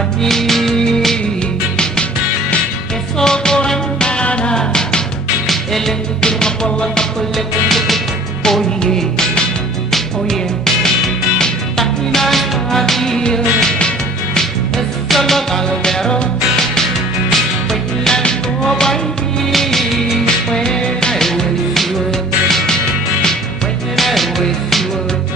Mani eso orang nana eleng turapala kapale oh yeah oh yeah takina dia eso lo calvero bailan ko baby when I wish you were when I wish you were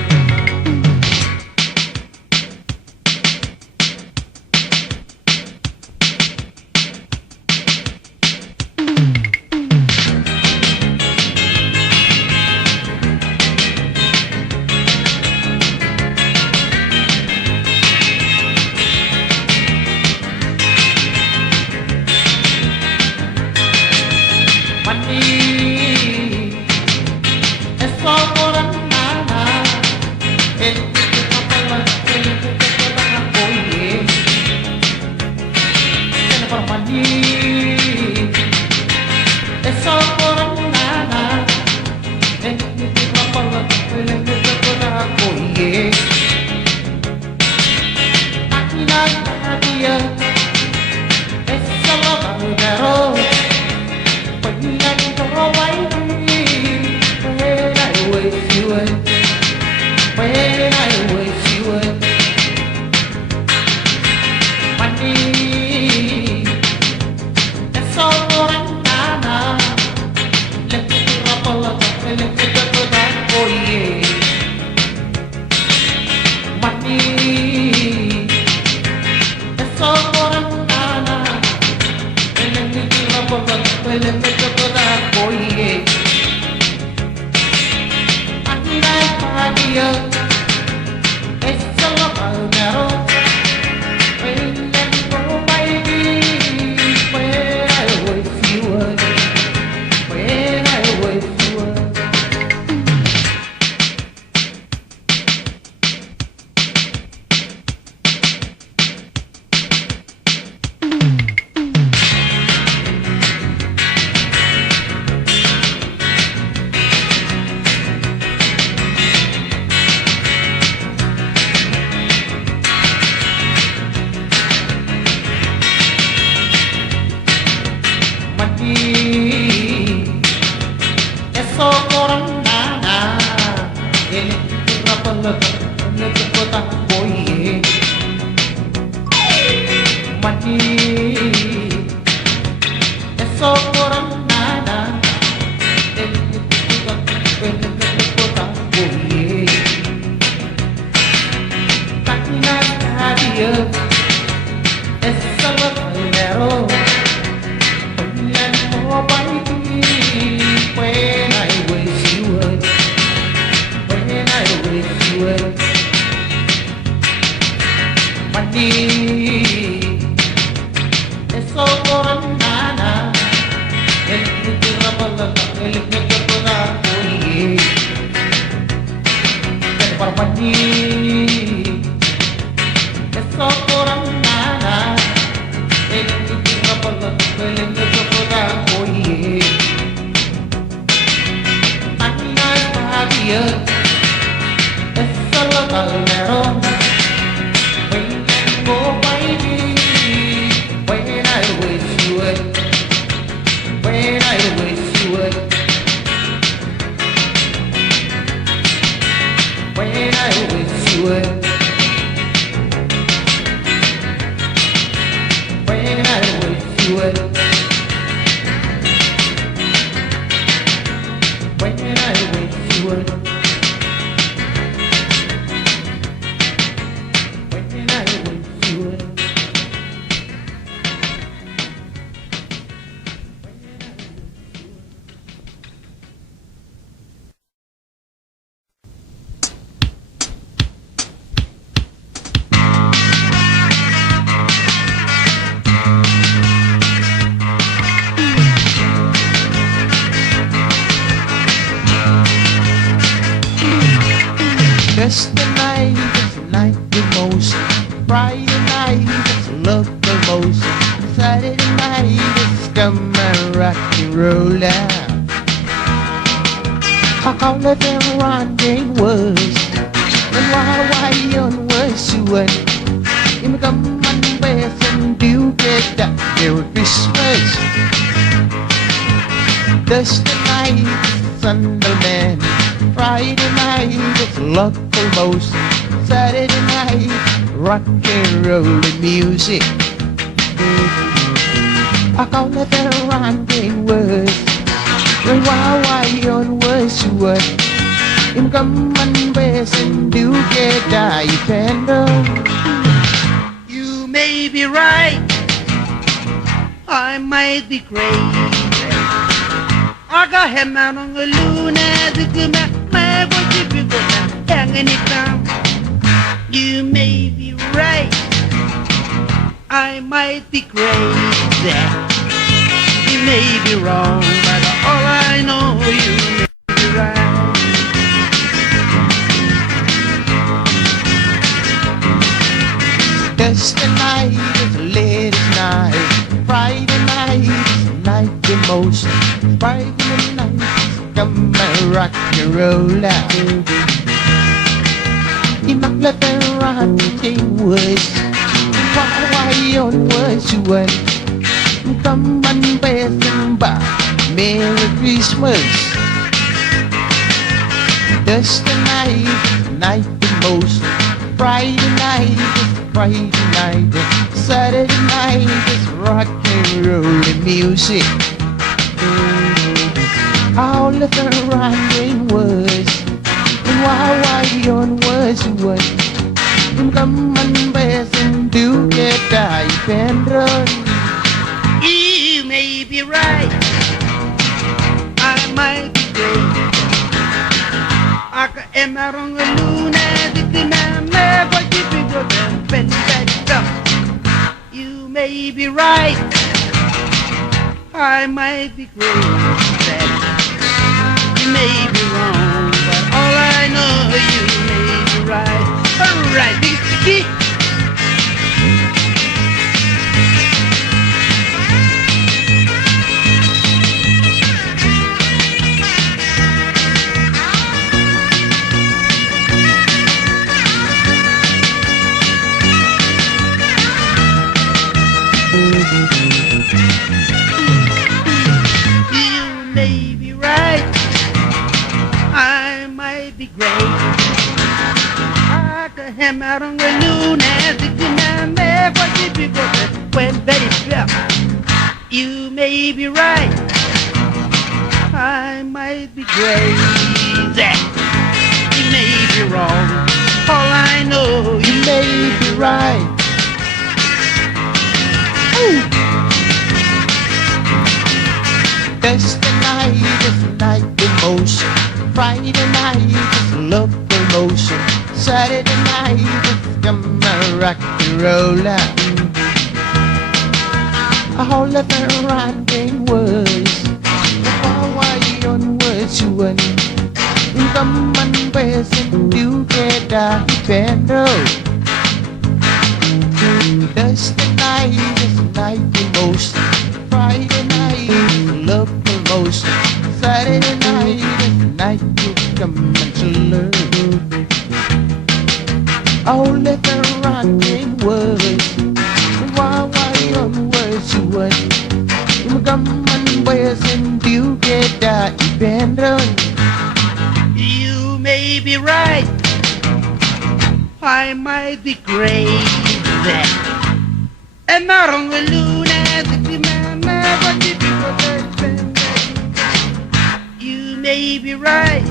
Thursday night, Sunderland. Friday night, it's locomotion. Saturday night, rock and roll music. I call it the rhyming words. Rồi qua quay on words what im come and bass and do get die tender. You may be right, I might be crazy. I got him out on the lunatic man, what you be going hanging it down. You may be right, I might be crazy. You may be wrong, but all I know you may be right. Thursday night is late at night. Friday night is night emotion. Friday night is come and rock and roll out. Immaculate rocking words. Why on words you went? Come and bass and bar. Merry Christmas. Thursday night, night emotion. Friday night is Friday night. Saturday night is rock and roll music. All of the rhyming words. Why on words you want? Come and bass and do get dive and run. You may be right, I might be crazy. I am out on the lunatic man, but you be good and bend that stuff. You may be right, I might be crazy. You may be wrong, but all I know you may be right. Alright, big sticky. You may be right, I might be great. I could ham out on the lunatic man, what you be going when Betty Strap. You may be right, I might be crazy. You may be wrong, all I know You may be right. Thursday night is night emotion. Friday night is locomotion. Saturday night is come and rock and roll out. All of the rhyming words. Why on words you want? Come and bass and do get dive and roll. Thursday night is night emotion. Friday night is locomotion. Saturday night is night you come and to learn. All of the rhyming words. Why on words you want? Come and bass and you get dive and run. You may be right, I might be crazy. And not on the lunatic man, what you do for that. You may be right,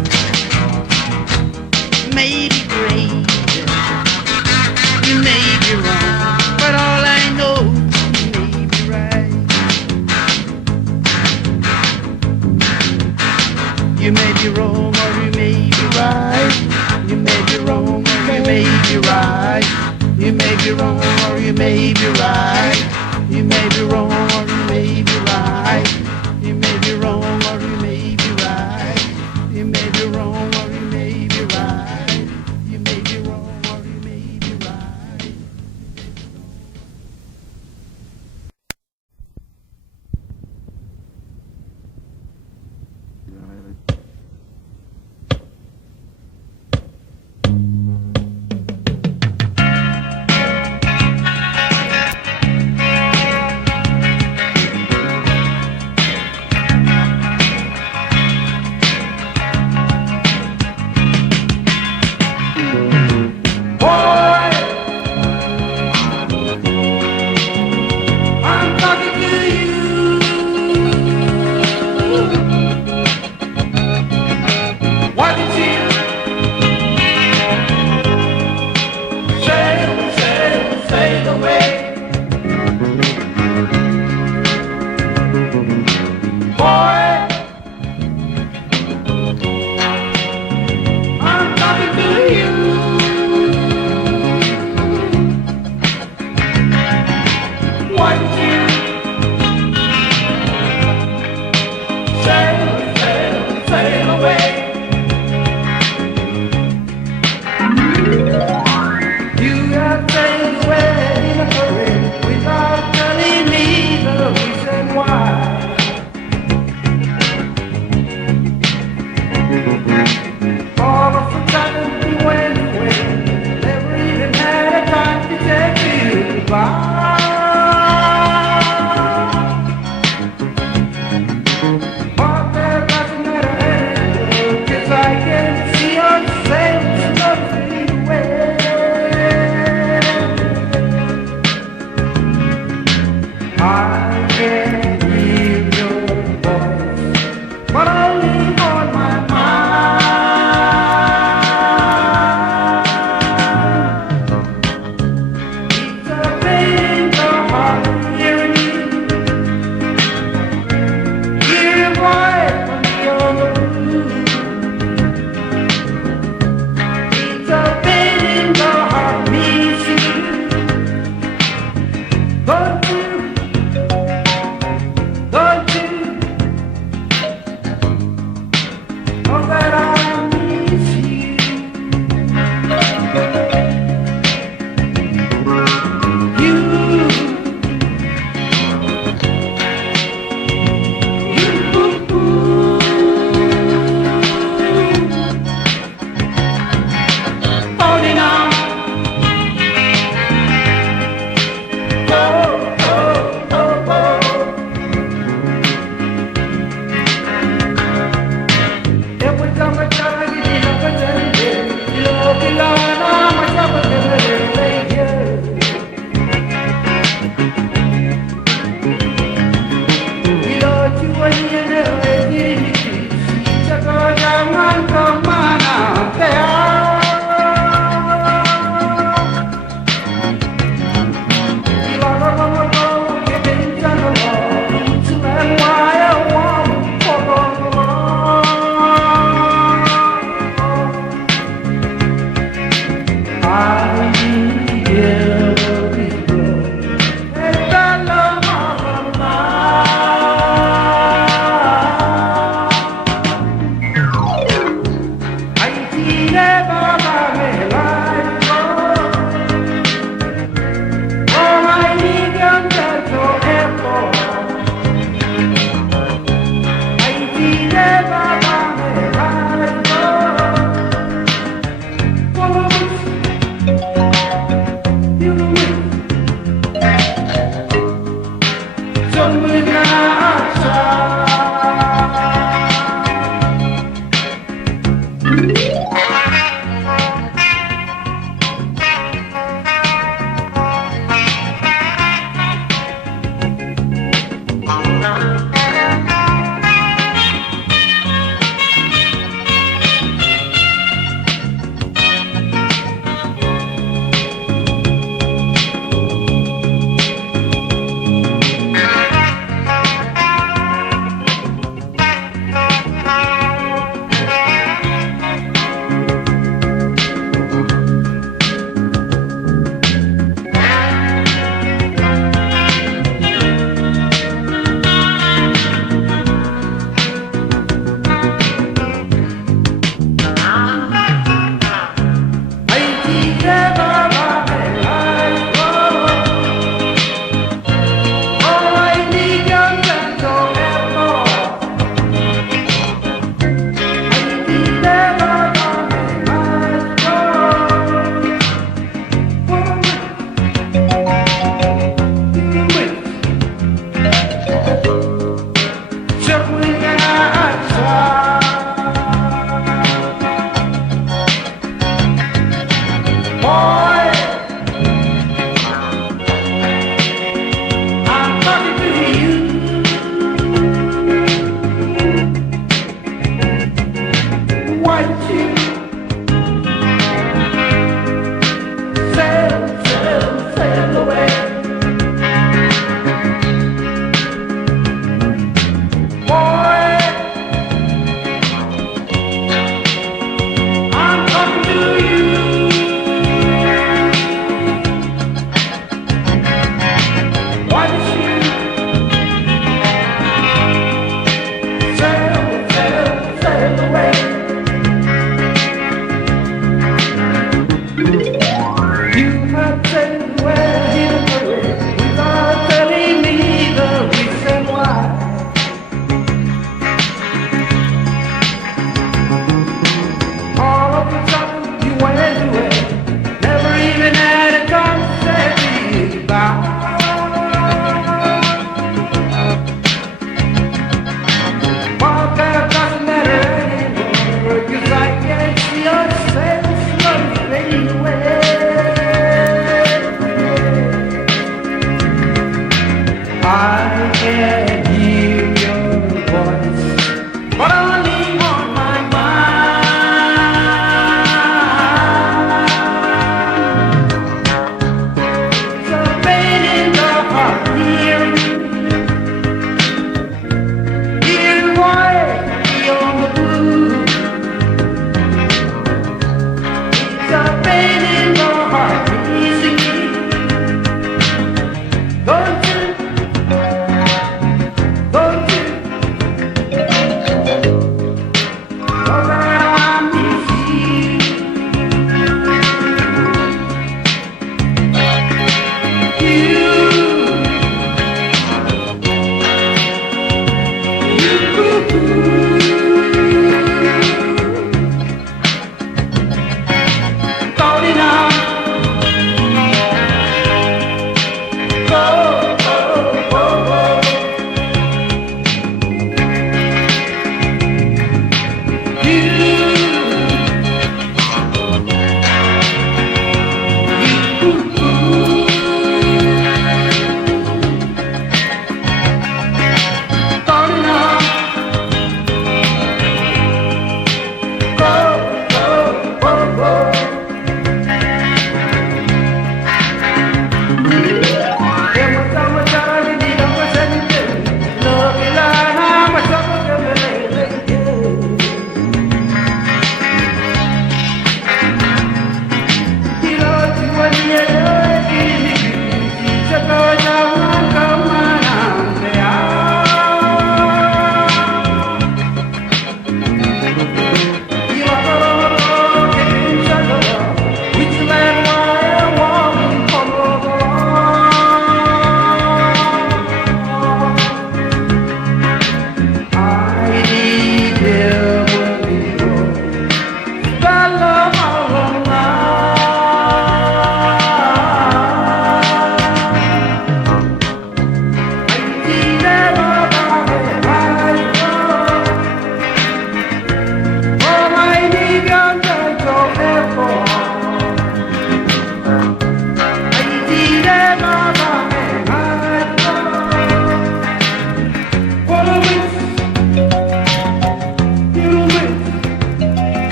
may be crazy. You may be wrong, but all I know, you may be right. You may be wrong or you may be right. You may be wrong or you may be right. You may be wrong or you may be right. You may be wrong or you may be right. You may be wrong or you may be right. You may be wrong or you may be right. You may be wrong or you may be right.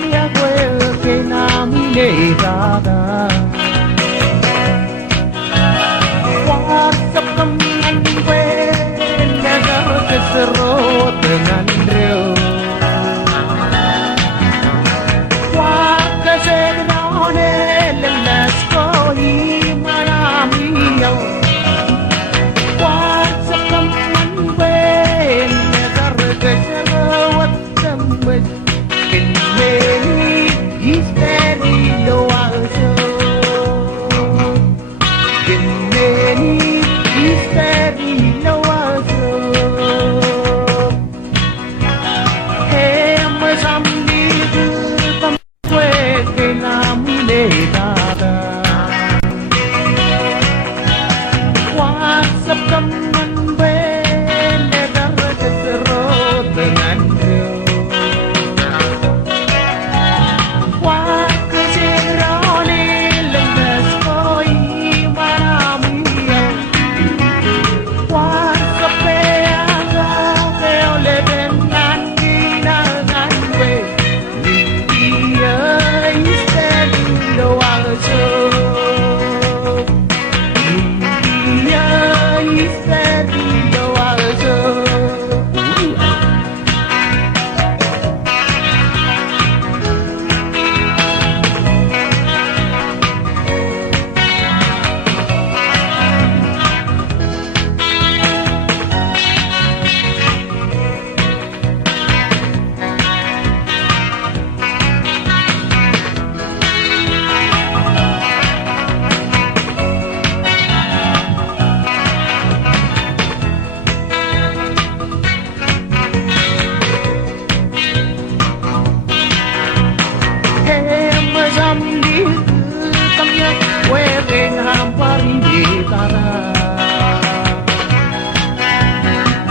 mia quel che naminegata What's up teman gue Negar keserut dengan riu Wah kesedone lelas koi malamiau What's up teman gue Negar keserut tembus Kenmeni isteri doazo Kenmeni isteri doazo Em samdi tam kwe kenamile tada WhatsApp teman ben negar keserut dengan dia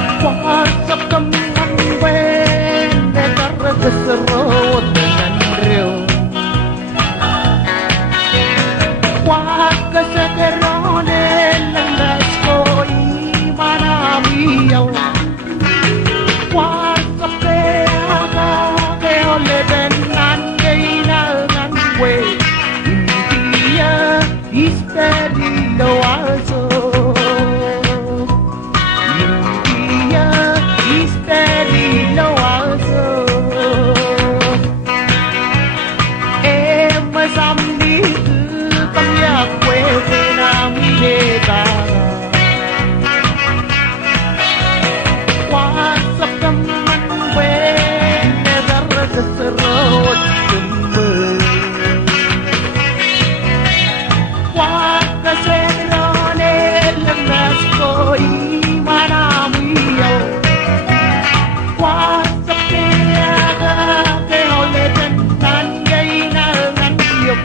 WhatsApp teman ben negar keserut dengan riu Wah kesegerone lelas koi manamiau WhatsApp keaga keole dengan geinangan we India isteri doazo WhatsApp teman gue negar keserut tembus Wah keserone lemas koi manamiau WhatsApp keaga keole dengan geinangan yuk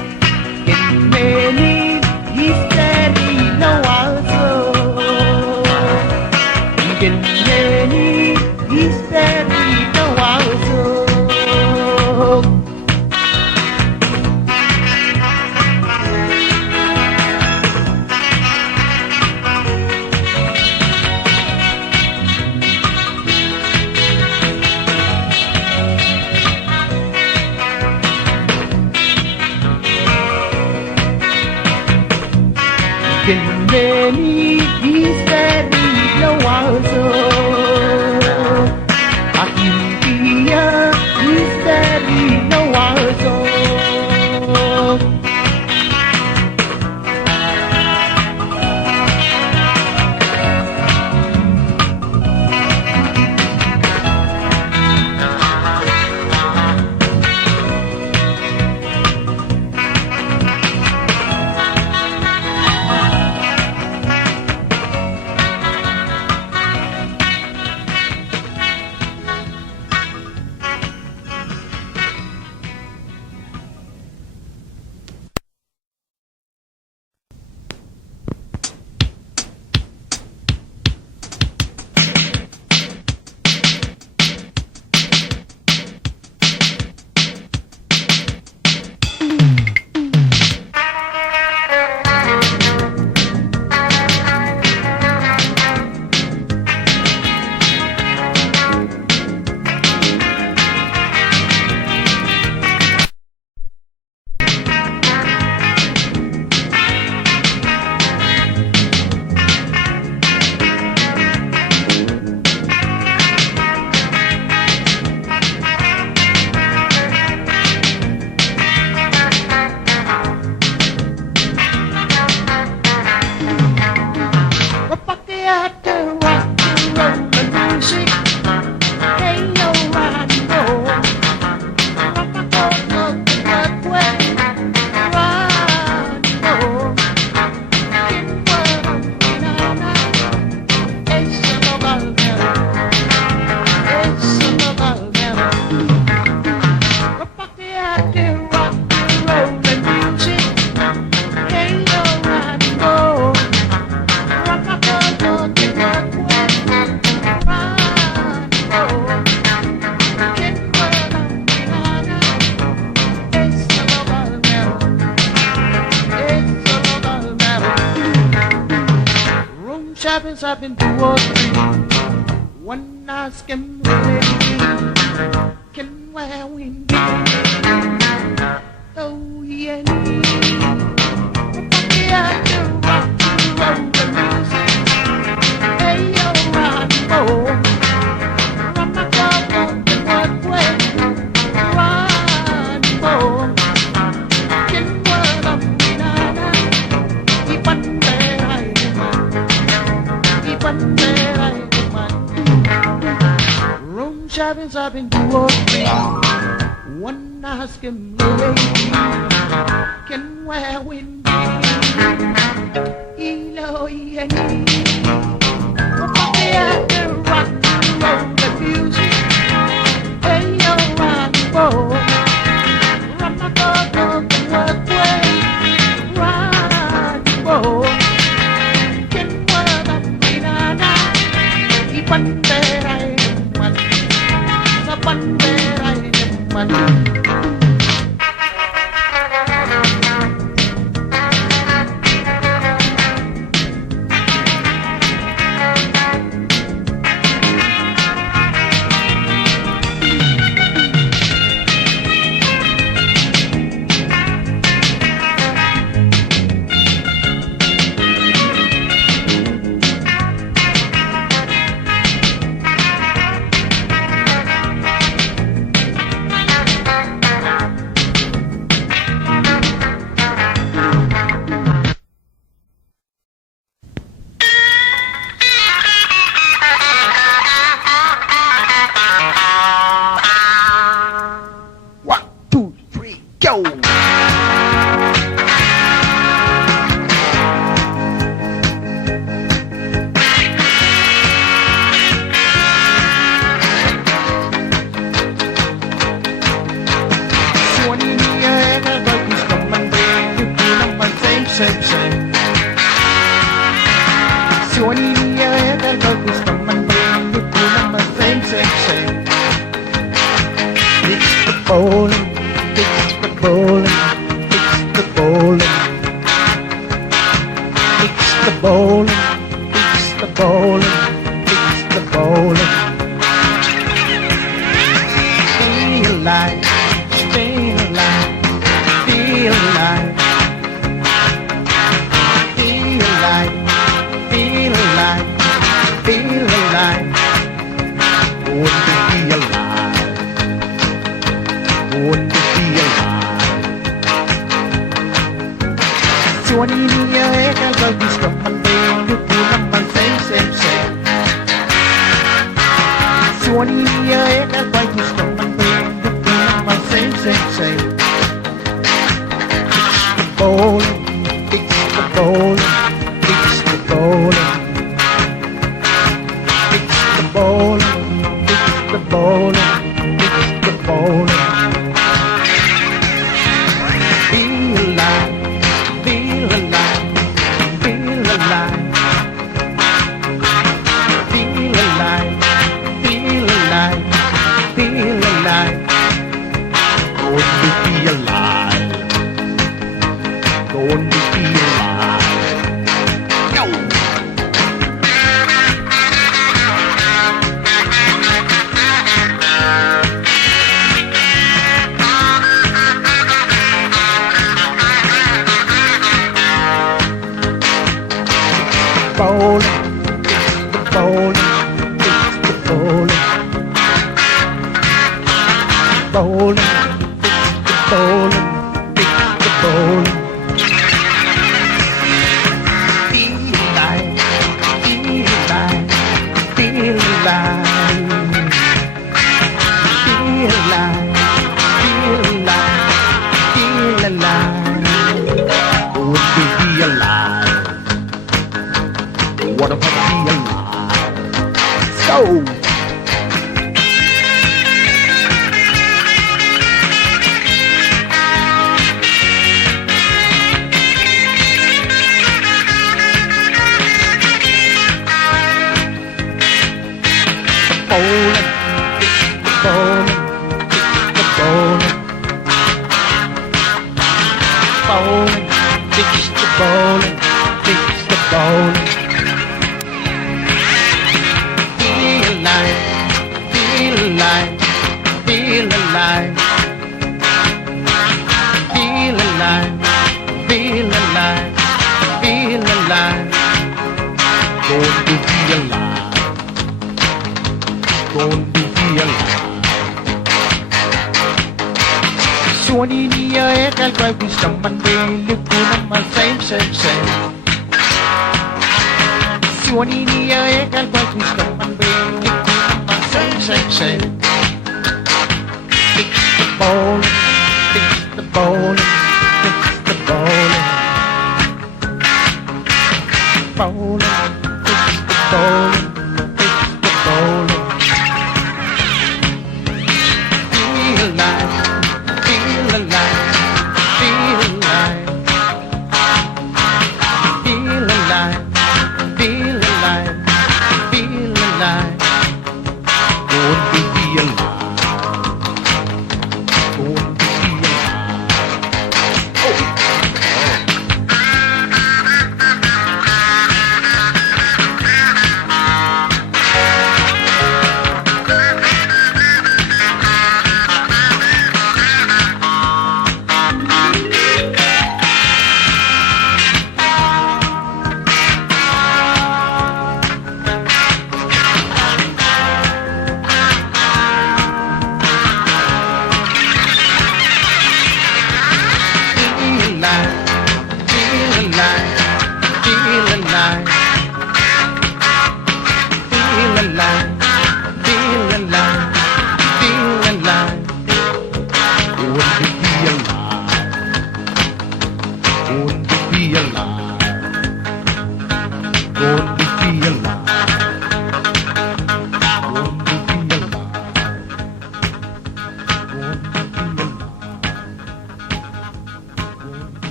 Kenmeni isteri doazo Kenmeni isteri doazo Kenmeni isteri doazo Akhir dia isteri doazo Seven, 2 or 3. One ask him really can where we be. Oh yeah. Yeah, to rock the music. Hey yo, rock and roll. Run my dog up in what way? Rock and roll. Can what up nana. Keep on there, keep on there, room 7, 2 or 3. One ask him the lady can wear wind. Elo and the rock and roll the music. Hey yo, rock and roll. Run my dog up and what way? Rock and roll. Can what up nana. Banderay naman, sa banderay naman. bowling, fix the bowling, fix the bowling. Suoninia e calquai wisdom beli kunama same. Suoninia e calquai wisdom beli kunama same. Fix the bowling, fix the bowling, fix the bowling. Bowling, fix the bowling, fix the bowling. Feel alive, feel alive, feel alive. Feel alive, feel alive, feel alive. Going to be alive. Going to be alive. Oh.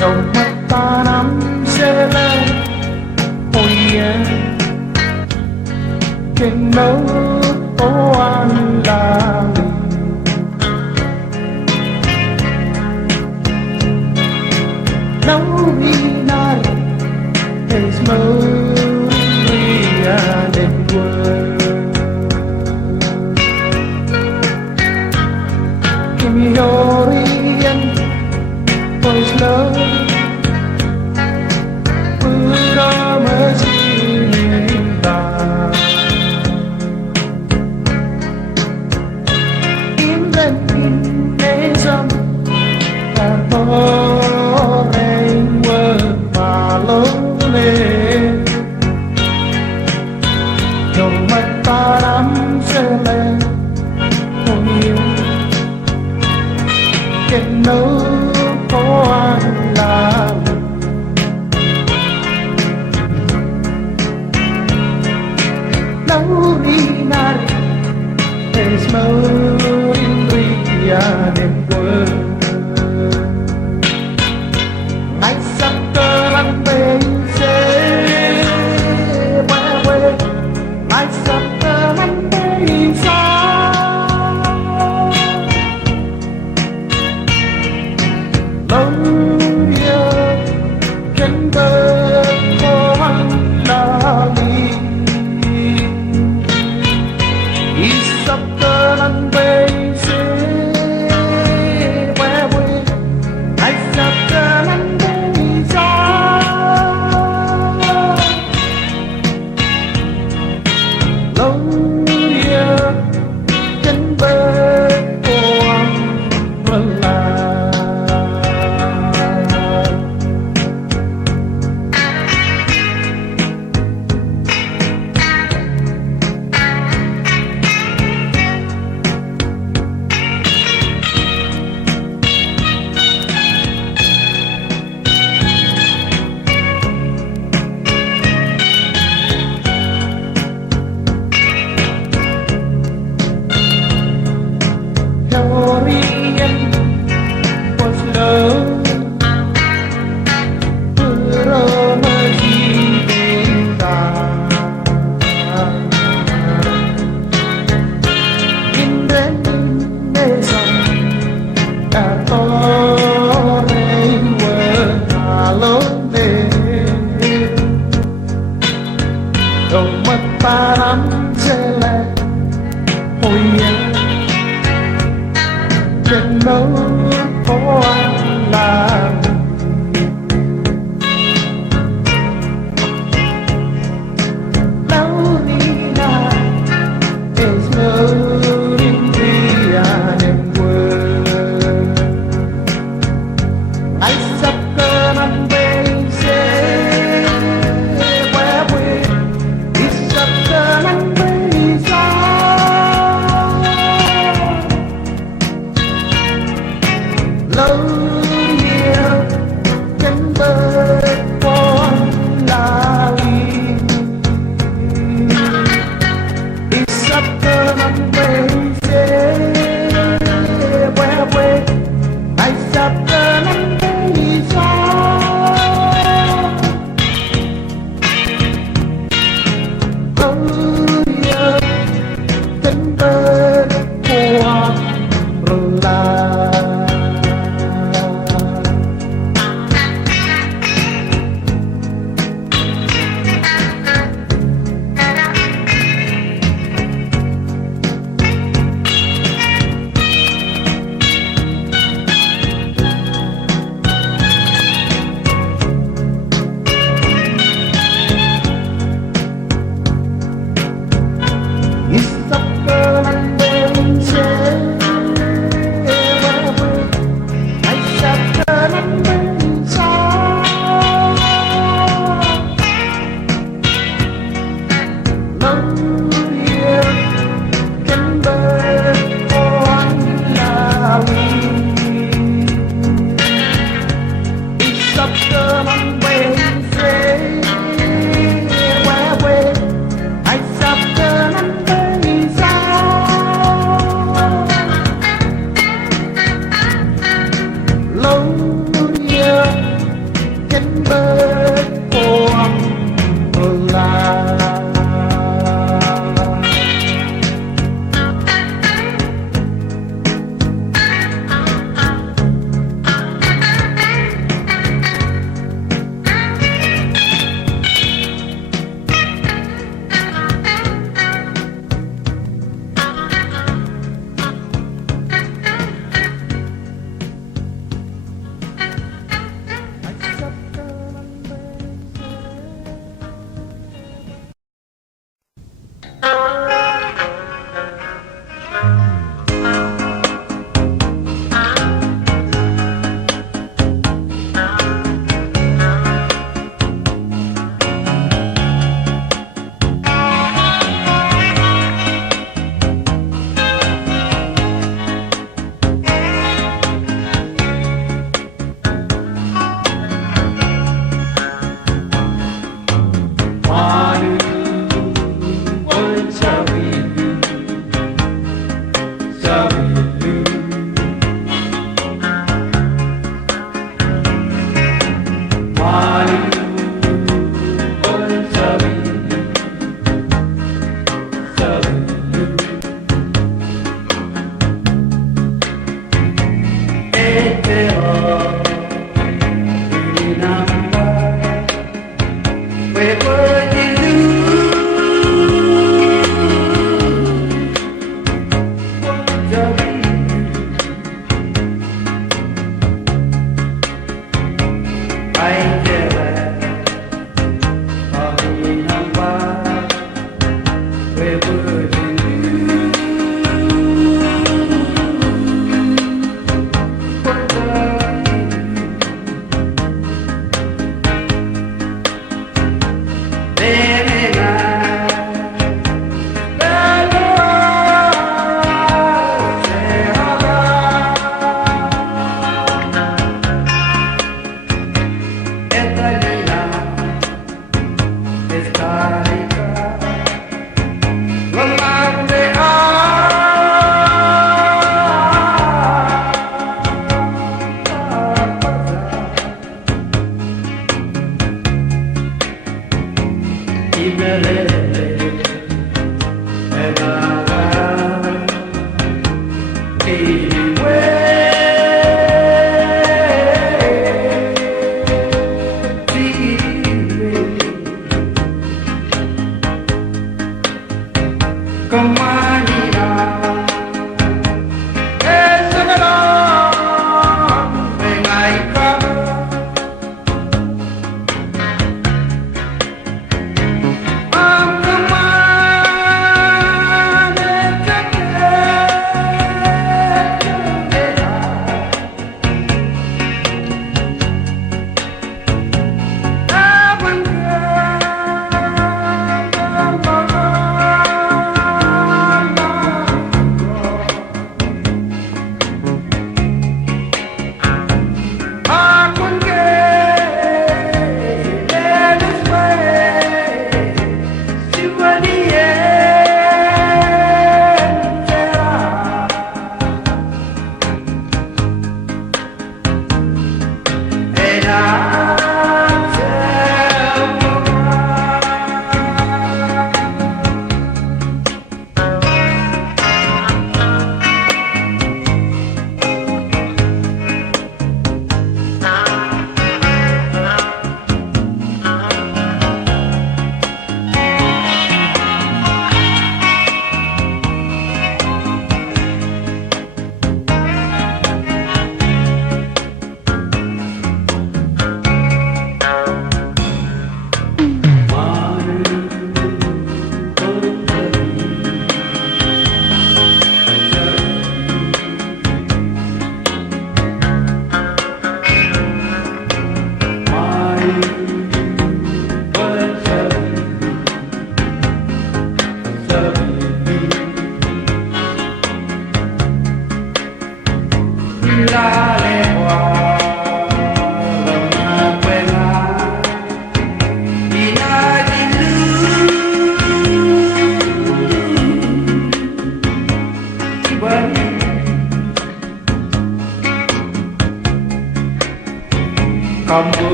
đầu mắt ta nắm sẽ lên hồi yên trên nấu tô ăn là nấu đi này is Maria Network. Give me your end, boys love. Put on my sleeve back. In the nation, that foreign word follow me. Dòng mắt ta đắm sẽ lên hồn yêu trên nước phố anh làm nấu đi nát es Maria Network. Ngày sắp cơ lăng bên sẽ quay quê ngày sắp cơ lăng bên xa lâu yêu trên bờ phố anh là đi sắp cơ lăng bên sẽ quay quê ngày sắp cơ lăng bên xa lâu yêu trên bờ phố anh là Orient was love, in the nation that foreign word alone. Đầu mắt ta nắm sẽ lên hồi yên trên nấu phố anh làm nấu đi nào is Maria Network. Ngày sắp cơ năm bên sẽ quay quê đi sắp cơ năm bên xa lâu yêu trên bờ phố là đi sắp cơ năm bên sẽ quay quê ngày sắp cơ năm bên xa lâu yêu trên bờ phố là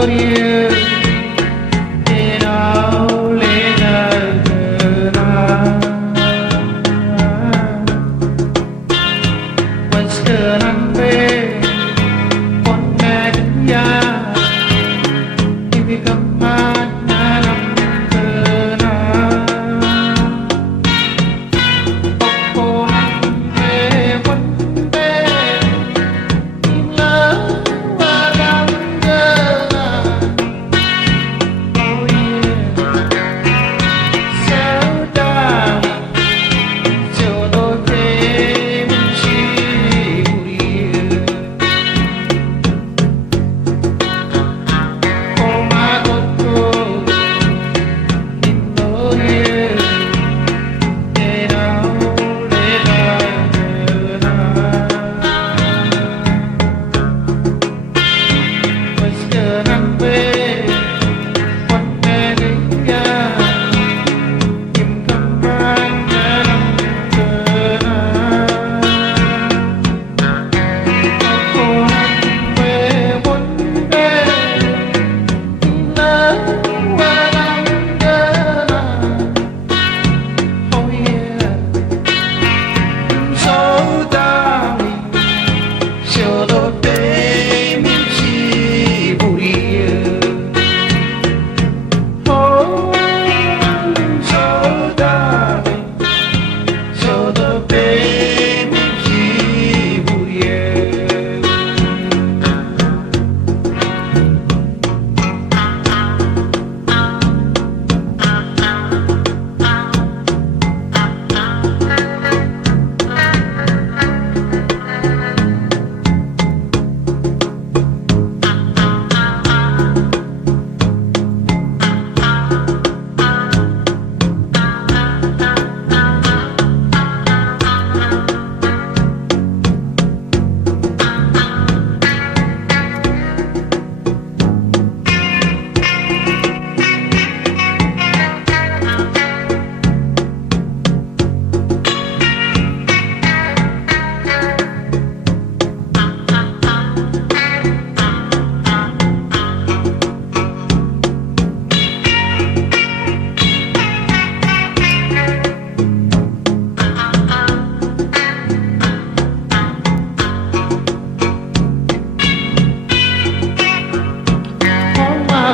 gloria in all in What's gonna be one night in ya if you come on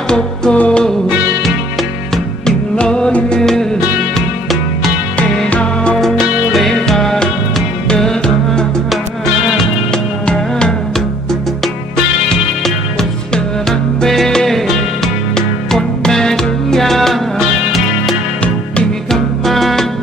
Coco in gloria in all in What's gonna be one night in ya if you come on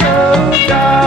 So dark.